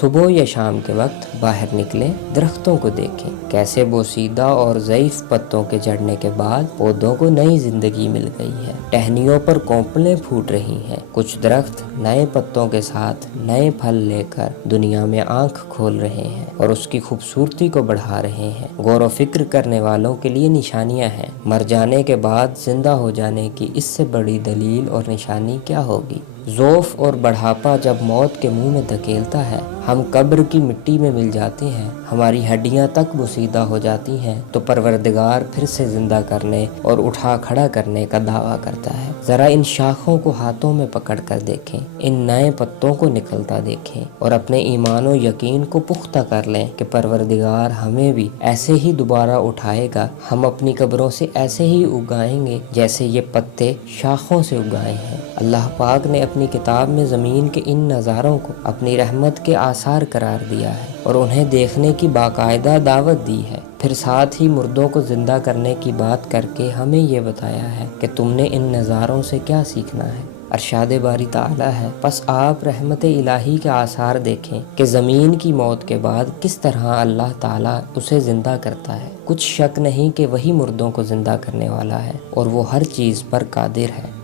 صبح یا شام کے وقت باہر نکلیں، درختوں کو دیکھیں، کیسے بوسیدہ اور ضعیف پتوں کے جھڑنے کے بعد پودوں کو نئی زندگی مل گئی ہے۔ ٹہنیوں پر کونپلیں پھوٹ رہی ہیں، کچھ درخت نئے پتوں کے ساتھ نئے پھل لے کر دنیا میں آنکھ کھول رہے ہیں اور اس کی خوبصورتی کو بڑھا رہے ہیں۔ غور و فکر کرنے والوں کے لیے نشانیاں ہیں۔ مر جانے کے بعد زندہ ہو جانے کی اس سے بڑی دلیل اور نشانی کیا ہوگی؟ ضعف اور بڑھاپا جب موت کے منہ میں دھکیلتا ہے، ہم قبر کی مٹی میں مل جاتے ہیں، ہماری ہڈیاں تک بوسیدہ ہو جاتی ہیں، تو پروردگار پھر سے زندہ کرنے اور اٹھا کھڑا کرنے کا دعویٰ کرتا ہے۔ ذرا ان شاخوں کو ہاتھوں میں پکڑ کر دیکھیں، ان نئے پتوں کو نکلتا دیکھیں اور اپنے ایمان و یقین کو پختہ کر لیں کہ پروردگار ہمیں بھی ایسے ہی دوبارہ اٹھائے گا، ہم اپنی قبروں سے ایسے ہی اگائیں گے جیسے یہ پتے شاخوں سے اگائے ہیں۔ اللہ پاک نے اپنی کتاب میں زمین کے ان نظاروں کو اپنی رحمت کے آثار قرار دیا ہے اور انہیں دیکھنے کی باقاعدہ دعوت دی ہے۔ پھر ساتھ ہی مردوں کو زندہ کرنے کی بات کر کے ہمیں یہ بتایا ہے کہ تم نے ان نظاروں سے کیا سیکھنا ہے۔ ارشاد باری تعالیٰ ہے، پس آپ رحمت الہی کے آثار دیکھیں کہ زمین کی موت کے بعد کس طرح اللہ تعالیٰ اسے زندہ کرتا ہے۔ کچھ شک نہیں کہ وہی مردوں کو زندہ کرنے والا ہے اور وہ ہر چیز پر قادر ہے۔